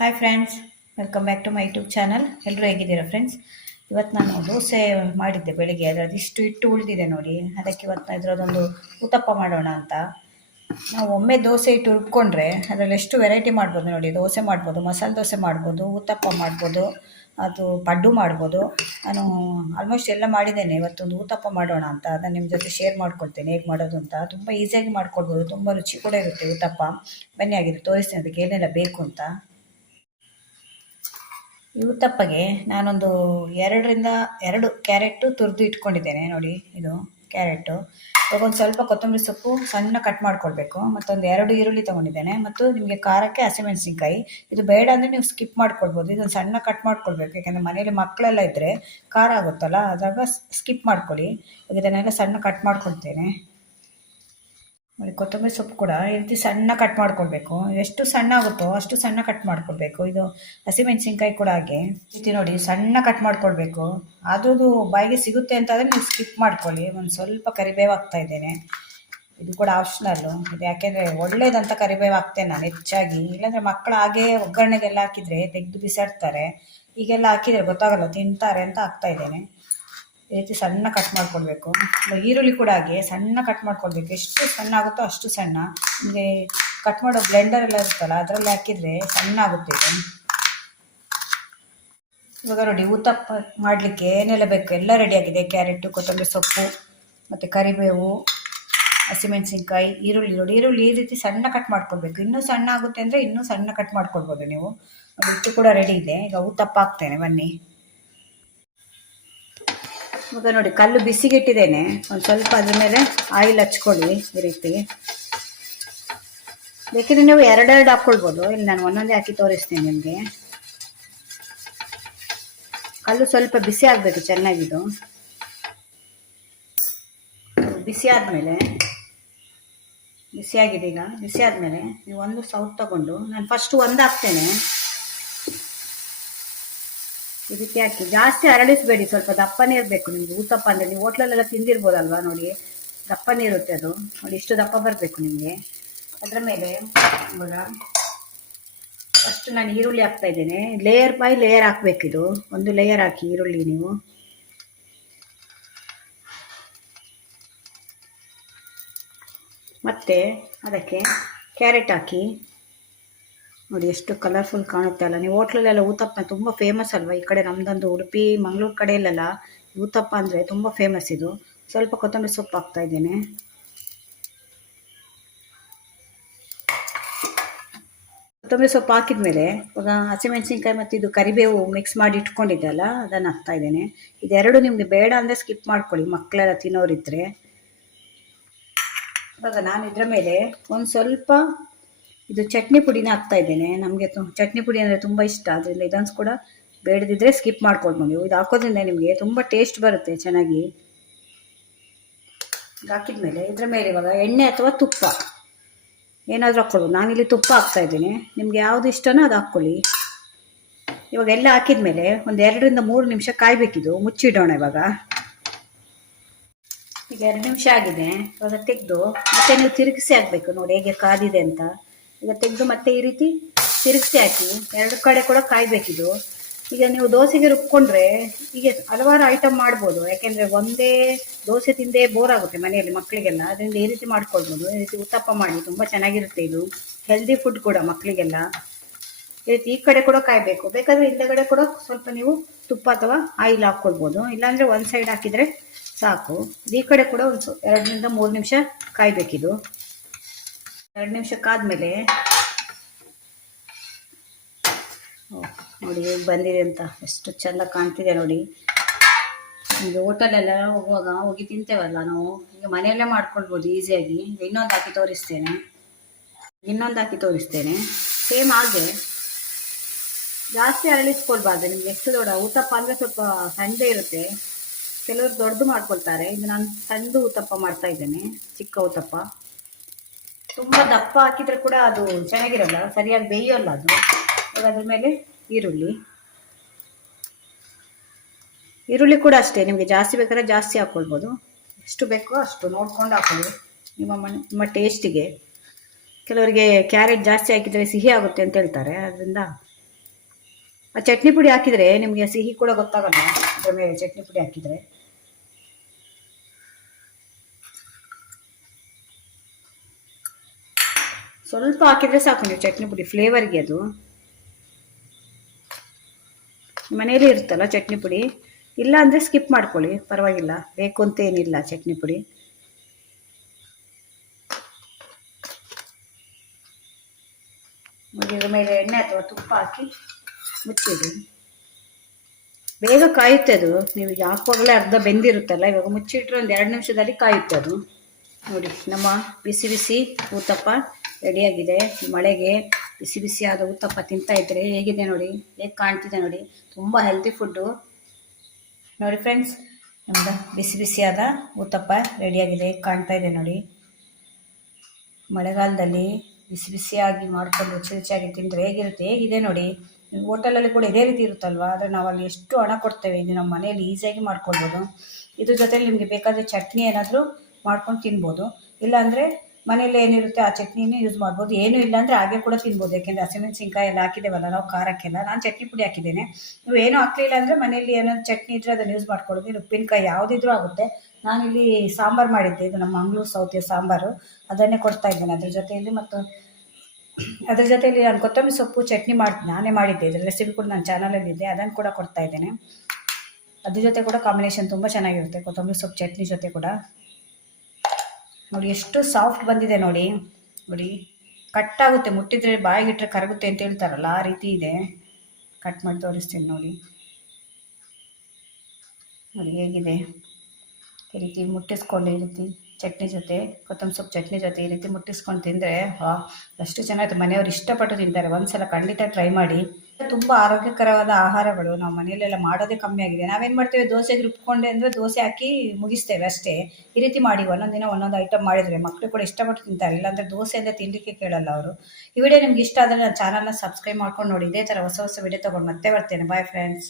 Hi friends, welcome back to my YouTube channel. ಎಲ್ಲರೂ ಹೇಗಿದ್ದೀರಾ friends? ಇವತ್ತು ನಾನು ದೋಸೆ ಮಾಡಿದ್ದೆ ಬೆಳಿಗ್ಗೆ. ಅದರದಿಷ್ಟು ಹಿಟ್ಟು ಉಳಿದಿದೆ ನೋಡಿ. ಅದಕ್ಕೆ ಇವತ್ತು ಇದರದೊಂದು ಉತ್ತಪ್ಪ ಮಾಡೋಣ ಅಂತ. ನಾವು ಒಮ್ಮೆ ದೋಸೆ ಹಿಟ್ಟು ರುಬ್ಕೊಂಡ್ರೆ ಅದರಲ್ಲಿ ಎಷ್ಟು ವೆರೈಟಿ ಮಾಡ್ಬೋದು ನೋಡಿ. ದೋಸೆ ಮಾಡ್ಬೋದು, ಮಸಾಲೆ ದೋಸೆ ಮಾಡ್ಬೋದು, ಉತ್ತಪ್ಪ ಮಾಡ್ಬೋದು, ಅದು ಪಡ್ಡು ಮಾಡ್ಬೋದು. ನಾನು ಆಲ್ಮೋಸ್ಟ್ ಎಲ್ಲ ಮಾಡಿದ್ದೇನೆ. ಇವತ್ತೊಂದು ಉತ್ತಪ್ಪ ಮಾಡೋಣ ಅಂತ ಅದನ್ನು ನಿಮ್ಮ ಜೊತೆ ಶೇರ್ ಮಾಡ್ಕೊಳ್ತೇನೆ ಹೇಗೆ ಮಾಡೋದು ಅಂತ. ತುಂಬ ಈಸಿಯಾಗಿ ಮಾಡ್ಕೊಳ್ಬೋದು, ತುಂಬ ರುಚಿ ಕೂಡ ಇರುತ್ತೆ ಉತ್ತಪ್ಪ. ಬನ್ನಿ ಆಗಿದ್ದು ತೋರಿಸ್ತೀನಿ ಅದಕ್ಕೆ ಏನೆಲ್ಲ ಬೇಕು ಅಂತ. ಈ ಉತ್ತಪ್ಪಗೆ ನಾನೊಂದು 2 ಕ್ಯಾರೆಟು ತುರಿದು ಇಟ್ಕೊಂಡಿದ್ದೇನೆ ನೋಡಿ. ಇದು ಕ್ಯಾರೆಟು. ಇವಾಗ ಒಂದು ಸ್ವಲ್ಪ ಕೊತ್ತಂಬರಿ ಸೊಪ್ಪು ಸಣ್ಣ ಕಟ್ ಮಾಡ್ಕೊಳ್ಬೇಕು. ಮತ್ತೊಂದು 2 ಈರುಳ್ಳಿ ತೊಗೊಂಡಿದ್ದೇನೆ. ಮತ್ತು ನಿಮಗೆ ಖಾರಕ್ಕೆ ಹಸಿಮೆಣಸಿನ್ಕಾಯಿ. ಇದು ಬೇಡ ಅಂದರೆ ನೀವು ಸ್ಕಿಪ್ ಮಾಡ್ಕೊಳ್ಬೋದು. ಇದೊಂದು ಸಣ್ಣ ಕಟ್ ಮಾಡ್ಕೊಳ್ಬೇಕು, ಯಾಕೆಂದರೆ ಮನೇಲಿ ಮಕ್ಕಳೆಲ್ಲ ಇದ್ದರೆ ಖಾರ ಆಗುತ್ತಲ್ಲ, ಆದಾಗ ಸ್ಕಿಪ್ ಮಾಡ್ಕೊಳ್ಳಿ. ಇದನ್ನೆಲ್ಲ ಸಣ್ಣ ಕಟ್ ಮಾಡ್ಕೊಳ್ತೇನೆ ನೋಡಿ. ಕೊತ್ತಂಬರಿ ಸೊಪ್ಪು ಕೂಡ ಈ ರೀತಿ ಸಣ್ಣ ಕಟ್ ಮಾಡ್ಕೊಳ್ಬೇಕು. ಎಷ್ಟು ಸಣ್ಣ ಆಗುತ್ತೋ ಅಷ್ಟು ಸಣ್ಣ ಕಟ್ ಮಾಡ್ಕೊಳ್ಬೇಕು. ಇದು ಹಸಿಮೆಣಸಿನ್ಕಾಯಿ ಕೂಡ ಹಾಗೆ ರೀತಿ ನೋಡಿ ಸಣ್ಣ ಕಟ್ ಮಾಡ್ಕೊಳ್ಬೇಕು. ಅದು ಬಾಯಿಗೆ ಸಿಗುತ್ತೆ ಅಂತಾದರೆ ನೀವು ಸ್ಕಿಪ್ ಮಾಡ್ಕೊಳ್ಳಿ. ಒಂದು ಸ್ವಲ್ಪ ಕರಿಬೇವು ಹಾಕ್ತಾ ಇದ್ದೇನೆ. ಇದು ಕೂಡ ಆಪ್ಷನಲ್ಲು. ಇದು ಯಾಕೆಂದರೆ ಒಳ್ಳೇದಂತ ಕರಿಬೇವು ಹಾಕ್ತೇನೆ ನಾನು ಹೆಚ್ಚಾಗಿ. ಇಲ್ಲಾಂದರೆ ಮಕ್ಕಳು ಹಾಗೆ ಒಗ್ಗರಣೆಗೆಲ್ಲ ಹಾಕಿದರೆ ತೆಗೆದು ಬಿಸಾಡ್ತಾರೆ. ಈಗೆಲ್ಲ ಹಾಕಿದರೆ ಗೊತ್ತಾಗಲ್ಲ, ತಿಂತಾರೆ ಅಂತ ಹಾಕ್ತಾ ಇದ್ದೇನೆ. ಈ ರೀತಿ ಸಣ್ಣ ಕಟ್ ಮಾಡ್ಕೊಳ್ಬೇಕು. ಈರುಳ್ಳಿ ಕೂಡ ಹಾಗೆ ಸಣ್ಣ ಕಟ್ ಮಾಡ್ಕೊಳ್ಬೇಕು. ಎಷ್ಟು ಸಣ್ಣ ಆಗುತ್ತೋ ಅಷ್ಟು ಸಣ್ಣ. ನಿಮಗೆ ಕಟ್ ಮಾಡೋ ಬ್ಲೆಂಡರ್ ಎಲ್ಲ ಇರುತ್ತಲ್ಲ, ಅದರಲ್ಲಿ ಹಾಕಿದರೆ ಸಣ್ಣ ಆಗುತ್ತೆ ಇದು. ಇವಾಗ ನೋಡಿ ಉತ್ತಪ್ಪ ಮಾಡಲಿಕ್ಕೆ ಏನೆಲ್ಲ ಬೇಕು ಎಲ್ಲ ರೆಡಿಯಾಗಿದೆ. ಕ್ಯಾರೆಟು, ಕೊತ್ತಂಬರಿ ಸೊಪ್ಪು, ಮತ್ತು ಕರಿಬೇವು, ಹಸಿಮೆಣಸಿನ್ಕಾಯಿ, ಈರುಳ್ಳಿ ನೋಡಿ. ಈರುಳ್ಳಿ ಈ ರೀತಿ ಸಣ್ಣ ಕಟ್ ಮಾಡ್ಕೊಳ್ಬೇಕು. ಇನ್ನೂ ಸಣ್ಣ ಆಗುತ್ತೆ ಅಂದರೆ ಇನ್ನೂ ಸಣ್ಣ ಕಟ್ ಮಾಡ್ಕೊಳ್ಬೋದು ನೀವು. ಹಿಟ್ಟು ಕೂಡ ರೆಡಿ ಇದೆ. ಈಗ ಉತ್ತಪ್ಪ ಹಾಕ್ತೇನೆ ಬನ್ನಿ. ಇವಾಗ ನೋಡಿ ಕಲ್ಲು ಬಿಸಿಗೆ ಇಟ್ಟಿದ್ದೇನೆ. ಒಂದು ಸ್ವಲ್ಪ ಅದ್ರ ಮೇಲೆ ಆಯಿಲ್ ಹಚ್ಕೊಳ್ಳಿ ಈ ರೀತಿ. ಬೇಕಿದ್ರೆ ನೀವು 2 ಹಾಕ್ಕೊಳ್ಬೋದು. ಇಲ್ಲಿ ನಾನು ಒಂದೊಂದೇ ಹಾಕಿ ತೋರಿಸ್ತೀನಿ ನಿಮಗೆ. ಕಲ್ಲು ಸ್ವಲ್ಪ ಬಿಸಿ ಆಗಬೇಕು ಚೆನ್ನಾಗಿದು. ಬಿಸಿ ಆದಮೇಲೆ ಬಿಸಿಯಾಗಿದೆ. ಈಗ ಬಿಸಿ ಆದಮೇಲೆ ನೀವು ಒಂದು ಸೌಟ್ ತಗೊಂಡು, ನಾನು ಫಸ್ಟ್ ಒಂದು ಹಾಕ್ತೇನೆ. ಇದಕ್ಕೆ ಹಾಕಿ ಜಾಸ್ತಿ ಅರಳಿಸಬೇಡಿ, ಸ್ವಲ್ಪ ದಪ್ಪನೇ ಇರಬೇಕು ನಿಮಗೆ. ಉತ್ತಪ್ಪ ಅಂದರೆ ನೀವು ಹೋಟ್ಲಲ್ಲೆಲ್ಲ ತಿಂದಿರ್ಬೋದಲ್ವಾ ನೋಡಿ, ದಪ್ಪನೇ ಇರುತ್ತೆ ಅದು ನೋಡಿ. ಇಷ್ಟು ದಪ್ಪ ಬರಬೇಕು ನಿಮಗೆ. ಅದರ ಮೇಲೆ ಇವಾಗ ಫಸ್ಟ್ ನಾನು ಈರುಳ್ಳಿ ಹಾಕ್ತಾ ಇದ್ದೇನೆ. ಲೇಯರ್ ಬೈ ಲೇಯರ್ ಹಾಕಬೇಕಿದು. ಒಂದು ಲೇಯರ್ ಹಾಕಿ ಈರುಳ್ಳಿ ನೀವು. ಮತ್ತೆ ಅದಕ್ಕೆ ಕ್ಯಾರೆಟ್ ಹಾಕಿ ನೋಡಿ. ಎಷ್ಟು ಕಲರ್ಫುಲ್ ಕಾಣುತ್ತೆ ಅಲ್ಲ. ನೀವು ಹೋಟ್ಲಲ್ಲೆಲ್ಲ ಊತಪ್ಪ ತುಂಬ ಫೇಮಸ್ ಅಲ್ವಾ ಈ ಕಡೆ. ನಮ್ಮದೊಂದು ಉಡುಪಿ ಮಂಗಳೂರು ಕಡೆಯಲ್ಲೆಲ್ಲ ಊತಪ್ಪ ಅಂದರೆ ತುಂಬ ಫೇಮಸ್ ಇದು. ಸ್ವಲ್ಪ ಕೊತ್ತಂಬರಿ ಸೊಪ್ಪು ಹಾಕ್ತಾ ಇದ್ದೇನೆ. ಕೊತ್ತಂಬರಿ ಸೊಪ್ಪು ಹಾಕಿದ ಮೇಲೆ ಇವಾಗ ಹಸಿಮೆಣಸಿನ್ಕಾಯಿ ಮತ್ತು ಇದು ಕರಿಬೇವು ಮಿಕ್ಸ್ ಮಾಡಿ ಇಟ್ಕೊಂಡಿದ್ದಲ್ಲ, ಅದನ್ನು ಹಾಕ್ತಾ ಇದ್ದೇನೆ. ಇದೆರಡು ನಿಮಗೆ ಬೇಡ ಅಂದರೆ ಸ್ಕಿಪ್ ಮಾಡ್ಕೊಳ್ಳಿ, ಮಕ್ಕಳೆಲ್ಲ ತಿನ್ನೋರಿದ್ರೆ. ಇವಾಗ ನಾನು ಇದರ ಮೇಲೆ ಒಂದು ಸ್ವಲ್ಪ ಇದು ಚಟ್ನಿ ಪುಡಿನ ಹಾಕ್ತಾ ಇದ್ದೇನೆ. ನಮಗೆ ಚಟ್ನಿ ಪುಡಿ ಅಂದರೆ ತುಂಬ ಇಷ್ಟ, ಅದರಿಂದ ಇದನ್ನು ಕೂಡ ಬೇಡದಿದ್ದರೆ ಸ್ಕಿಪ್ ಮಾಡ್ಕೊಳ್ಬೋದು ನೀವು. ಇದು ಹಾಕೋದ್ರಿಂದ ನಿಮಗೆ ತುಂಬ ಟೇಸ್ಟ್ ಬರುತ್ತೆ ಚೆನ್ನಾಗಿ. ಹಾಕಿದ ಮೇಲೆ ಇದರ ಮೇಲೆ ಇವಾಗ ಎಣ್ಣೆ ಅಥವಾ ತುಪ್ಪ ಏನಾದರೂ ಹಾಕ್ಕೊಳ್ಬೋದು. ನಾನಿಲ್ಲಿ ತುಪ್ಪ ಹಾಕ್ತಾ ಇದ್ದೀನಿ. ನಿಮಗೆ ಯಾವುದು ಇಷ್ಟನೋ ಅದು ಹಾಕ್ಕೊಳ್ಳಿ. ಇವಾಗ ಎಲ್ಲ ಹಾಕಿದ ಮೇಲೆ ಒಂದು 2 ರಿಂದ 3 ನಿಮಿಷ ಕಾಯಬೇಕಿದು. ಮುಚ್ಚಿಡೋಣ ಇವಾಗ. ಈಗ 2 ನಿಮಿಷ ಆಗಿದೆ. ಇವಾಗ ತೆಗೆದು ಮತ್ತೆ ನೀವು ತಿರುಗಿಸಿ ಹಾಕಬೇಕು ನೋಡಿ ಹೇಗೆ ಕಾದಿದೆ ಅಂತ. ಈಗ ತೆಗೆದು ಮತ್ತೆ ಈ ರೀತಿ ತಿರುಗಿಸಿ ಹಾಕಿ 2 ಕಡೆ ಕೂಡ ಕಾಯಬೇಕಿದು. ಈಗ ನೀವು ದೋಸೆಗೆ ರುಬ್ಕೊಂಡ್ರೆ ಹೀಗೆ ಹಲವಾರು ಐಟಮ್ ಮಾಡ್ಬೋದು. ಯಾಕೆಂದರೆ ಒಂದೇ ದೋಸೆ ತಿಂದೇ ಬೋರ್ ಆಗುತ್ತೆ ಮನೆಯಲ್ಲಿ ಮಕ್ಕಳಿಗೆಲ್ಲ. ಅದರಿಂದ ಈ ರೀತಿ ಮಾಡ್ಕೊಳ್ಬೋದು. ಈ ರೀತಿ ಉತ್ತಪ್ಪ ಮಾಡಿ ತುಂಬ ಚೆನ್ನಾಗಿರುತ್ತೆ. ಇದು ಹೆಲ್ದಿ ಫುಡ್ ಕೂಡ ಮಕ್ಕಳಿಗೆಲ್ಲ. ಈ ರೀತಿ ಈ ಕಡೆ ಕೂಡ ಕಾಯಬೇಕು. ಬೇಕಾದರೆ ಹಿಂದೆಗಡೆ ಕೂಡ ಸ್ವಲ್ಪ ನೀವು ತುಪ್ಪ ಅಥವಾ ಆಯಿಲ್ ಹಾಕ್ಕೊಳ್ಬೋದು. ಇಲ್ಲಾಂದರೆ ಒಂದು ಸೈಡ್ ಹಾಕಿದರೆ ಸಾಕು. ಈ ಕಡೆ ಕೂಡ ಒಂದು 2 ರಿಂದ 3 ನಿಮಿಷ ಕಾಯಬೇಕಿದು. 2 ನಿಮಿಷ ಕಾದ್ಮೇಲೆ ನೋಡಿ ಹೇಗೆ ಬಂದಿದೆ ಅಂತ. ಎಷ್ಟು ಚೆಂದ ಕಾಣ್ತಿದೆ ನೋಡಿ. ಈಗ ಹೋಟೆಲೆಲ್ಲ ಹೋಗುವಾಗ ಹೋಗಿ ತಿಂತೇವಲ್ಲ ನಾವು, ಈಗ ಮನೆಯಲ್ಲೇ ಮಾಡ್ಕೊಳ್ಬೋದು ಈಸಿಯಾಗಿ. ಇನ್ನೊಂದು ಹಾಕಿ ತೋರಿಸ್ತೇನೆ. ಸೇಮ್ ಹಾಗೆ ಜಾಸ್ತಿ ಅರಳಿಸ್ಕೊಳ್ಬಾರ್ದು. ನಿಮ್ಗೆ ಎಷ್ಟು ದೊಡ್ಡ ಉತ್ತಪ್ಪ ಅಂದರೆ ಸ್ವಲ್ಪ ಸಣ್ಣದೇ ಇರುತ್ತೆ. ಕೆಲವರು ದೊಡ್ಡದು ಮಾಡ್ಕೊಳ್ತಾರೆ. ಇದು ನಾನು ಸಣ್ಣದು ಉತ್ತಪ್ಪ ಮಾಡ್ತಾ ಇದ್ದೇನೆ, ಚಿಕ್ಕ ಉತ್ತಪ್ಪ. ತುಂಬ ದಪ್ಪ ಹಾಕಿದರೆ ಕೂಡ ಅದು ಚೆನ್ನಾಗಿರಲ್ಲ, ಸರಿಯಾಗಿ ಬೇಯೋಲ್ಲ ಅದು. ಇವಾಗ ಅದ್ರ ಮೇಲೆ ಈರುಳ್ಳಿ ಕೂಡ ಅಷ್ಟೇ. ನಿಮಗೆ ಜಾಸ್ತಿ ಬೇಕಾದ್ರೆ ಜಾಸ್ತಿ ಹಾಕ್ಕೊಳ್ಬೋದು. ಎಷ್ಟು ಬೇಕೋ ಅಷ್ಟು ನೋಡ್ಕೊಂಡು ಹಾಕೊಳ್ಳಿ ನಿಮ್ಮ ಟೇಸ್ಟಿಗೆ. ಕೆಲವರಿಗೆ ಕ್ಯಾರೆಟ್ ಜಾಸ್ತಿ ಹಾಕಿದರೆ ಸಿಹಿ ಆಗುತ್ತೆ ಅಂತ ಹೇಳ್ತಾರೆ, ಅದರಿಂದ ಆ ಚಟ್ನಿ ಪುಡಿ ಹಾಕಿದರೆ ನಿಮಗೆ ಸಿಹಿ ಕೂಡ ಗೊತ್ತಾಗಲ್ಲ. ಅದ್ರ ಮೇಲೆ ಚಟ್ನಿ ಪುಡಿ ಹಾಕಿದರೆ ಸ್ವಲ್ಪ ಹಾಕಿದರೆ ಸಾಕು ನೀವು ಚಟ್ನಿ ಪುಡಿ ಫ್ಲೇವರ್ಗೆ. ಅದು ಮನೇಲಿ ಇರುತ್ತಲ್ಲ ಚಟ್ನಿ ಪುಡಿ, ಇಲ್ಲ ಅಂದರೆ ಸ್ಕಿಪ್ ಮಾಡ್ಕೊಳ್ಳಿ, ಪರವಾಗಿಲ್ಲ. ಬೇಕು ಅಂತ ಏನಿಲ್ಲ ಚಟ್ನಿ ಪುಡಿ. ಇದ್ರ ಮೇಲೆ ಎಣ್ಣೆ ಅಥವಾ ತುಪ್ಪ ಹಾಕಿ ಮುಚ್ಚಿಡಿ. ಬೇಗ ಕಾಯುತ್ತೆ ಅದು. ನೀವು ಹಾಕುವಾಗಲೇ ಅರ್ಧ ಬೆಂದಿರುತ್ತಲ್ಲ, ಇವಾಗ ಮುಚ್ಚಿಟ್ರೆ ಒಂದು 2 ನಿಮಿಷದಲ್ಲಿ ಕಾಯುತ್ತೆ ಅದು. ನೋಡಿ, ನಮ್ಮ ಬಿಸಿ ಬಿಸಿ ಊತಪ್ಪ ರೆಡಿಯಾಗಿದೆ. ಮಳೆಗೆ ಬಿಸಿ ಬಿಸಿಯಾದ ಊತಪ್ಪ ತಿಂತಾ ಇದ್ರೆ ಹೇಗಿದೆ ನೋಡಿ, ಹೇಗೆ ಕಾಣ್ತಿದೆ ನೋಡಿ. ತುಂಬ ಹೆಲ್ತಿ ಫುಡ್ಡು ನೋಡಿ ಫ್ರೆಂಡ್ಸ್. ನಮ್ದು ಬಿಸಿ ಬಿಸಿಯಾದ ಊತಪ್ಪ ರೆಡಿಯಾಗಿದೆ, ಹೇಗೆ ಕಾಣ್ತಾ ಇದೆ ನೋಡಿ. ಮಳೆಗಾಲದಲ್ಲಿ ಬಿಸಿ ಬಿಸಿಯಾಗಿ ಮಾಡಿಕೊಂಡು ರುಚಿ ರುಚಿಯಾಗಿ ತಿಂದರೆ ಹೇಗಿದೆ ನೋಡಿ. ಹೋಟೆಲಲ್ಲಿ ಕೂಡ ಇದೇ ರೀತಿ ಇರುತ್ತಲ್ವ, ಆದರೆ ನಾವು ಅಲ್ಲಿ ಎಷ್ಟು ಹಣ ಕೊಡ್ತೇವೆ. ಇದು ನಮ್ಮ ಮನೆಯಲ್ಲಿ ಈಸಿಯಾಗಿ ಮಾಡ್ಕೊಳ್ಬೋದು. ಇದ್ರ ಜೊತೆಲಿ ನಿಮಗೆ ಬೇಕಾದರೆ ಚಟ್ನಿ ಏನಾದರೂ ಮಾಡ್ಕೊಂಡು ತಿನ್ಬೋದು. ಇಲ್ಲಾಂದರೆ ಮನೇಲಿ ಏನಿರುತ್ತೆ ಆ ಚಟ್ನಿನೇ ಯೂಸ್ ಮಾಡ್ಬೋದು. ಏನೂ ಇಲ್ಲಾಂದರೆ ಹಾಗೆ ಕೂಡ ತಿನ್ಬೋದು. ಯಾಕೆಂದರೆ ಹಸಿಮೆಣಸಿನ್ಕಾಯಿ ಎಲ್ಲ ಹಾಕಿದ್ದೇವಲ್ಲ ನಾವು ಖಾರಕ್ಕೆಲ್ಲ. ನಾನು ಚಟ್ನಿ ಪುಡಿ ಹಾಕಿದ್ದೇನೆ. ನೀವು ಏನೂ ಹಾಕಲಿಲ್ಲ ಅಂದರೆ ಮನೇಲಿ ಏನಾದ್ರು ಚಟ್ನಿ ಇದ್ದರೆ ಅದನ್ನು ಯೂಸ್ ಮಾಡ್ಕೊಳ್ಬೋದು. ಉಪ್ಪಿನಕಾಯಿ ಯಾವುದಿದ್ರೂ ಆಗುತ್ತೆ. ನಾನಿಲ್ಲಿ ಸಾಂಬಾರು ಮಾಡಿದ್ದೆ, ಇದು ನಮ್ಮ ಮಂಗಳೂರು ಸೌತೆಯ ಸಾಂಬಾರು, ಅದನ್ನೇ ಕೊಡ್ತಾ ಇದ್ದೇನೆ ಅದ್ರ ಜೊತೆಯಲ್ಲಿ. ಮತ್ತು ಅದ್ರ ಜೊತೆಯಲ್ಲಿ ನಾನು ಕೊತ್ತಂಬರಿ ಸೊಪ್ಪು ಚಟ್ನಿ ನಾನೇ ಮಾಡಿದ್ದೆ. ಇದ್ರ ರೆಸಿಪಿ ಕೂಡ ನನ್ನ ಚಾನಲಲ್ಲಿದೆ, ಅದನ್ನು ಕೂಡ ಕೊಡ್ತಾ ಇದ್ದೇನೆ. ಅದ್ರ ಜೊತೆ ಕೂಡ ಕಾಂಬಿನೇಷನ್ ತುಂಬ ಚೆನ್ನಾಗಿರುತ್ತೆ, ಕೊತ್ತಂಬರಿ ಸೊಪ್ಪು ಚಟ್ನಿ ಜೊತೆ ಕೂಡ. ನೋಡಿ ಎಷ್ಟು ಸಾಫ್ಟ್ ಬಂದಿದೆ ನೋಡಿ. ನೋಡಿ, ಕಟ್ಟಾಗುತ್ತೆ, ಮುಟ್ಟಿದ್ರೆ ಬಾಯಿಗಿಟ್ರೆ ಕರಗುತ್ತೆ ಅಂತ ಹೇಳ್ತಾರಲ್ಲ, ಆ ರೀತಿ ಇದೆ. ಕಟ್ ಮಾಡಿ ತೋರಿಸ್ತೀನಿ ನೋಡಿ. ನೋಡಿ ಹೇಗಿದೆ, ಈ ರೀತಿ ಮುಟ್ಟಿಸ್ಕೊಂಡು, ಈ ರೀತಿ ಚಟ್ನಿ ಜೊತೆ, ಕೊತ್ತಂಬರಿ ಸೊಪ್ಪು ಚಟ್ನಿ ಜೊತೆ ಈ ರೀತಿ ಮುಟ್ಟಿಸ್ಕೊಂಡು ತಿಂದರೆ ಅಷ್ಟು ಚೆನ್ನಾಗಿತ್ತು. ಮನೆಯವರು ಇಷ್ಟಪಟ್ಟು ತಿಂತಾರೆ. ಒಂದ್ಸಲ ಖಂಡಿತ ಟ್ರೈ ಮಾಡಿ. ತುಂಬ ಆರೋಗ್ಯಕರವಾದ ಆಹಾರಗಳು ನಾವು ಮನೆಯಲ್ಲೆಲ್ಲ ಮಾಡೋದೇ ಕಮ್ಮಿ ಆಗಿದೆ. ನಾವೇನು ಮಾಡ್ತೇವೆ, ದೋಸೆಗೆ ರುಬ್ಕೊಂಡೆ ಅಂದರೆ ದೋಸೆ ಹಾಕಿ ಮುಗಿಸ್ತೇವೆ ಅಷ್ಟೇ. ಈ ರೀತಿ ಮಾಡಿ ಒಂದೊಂದು ದಿನ ಒಂದೊಂದು ಐಟಮ್ ಮಾಡಿದರೆ ಮಕ್ಕಳು ಕೂಡ ಇಷ್ಟಪಟ್ಟು ತಿಂತಾರೆ. ಇಲ್ಲಾಂದರೆ ದೋಸೆ ಅಂದರೆ ತಿನ್ನಲಿಕ್ಕೆ ಕೇಳಲ್ಲ ಅವರು. ಈ ವಿಡಿಯೋ ನಿಮ್ಗೆ ಇಷ್ಟ ಆದರೆ ನನ್ನ ಚಾನಲ್ನ ಸಬ್ಸ್ಕ್ರೈಬ್ ಮಾಡ್ಕೊಂಡು ನೋಡಿ. ಇದೇ ಥರ ಹೊಸ ಹೊಸ ವಿಡಿಯೋ ತೊಗೊಂಡು ಮತ್ತೆ ಬರ್ತೇನೆ. Bye friends.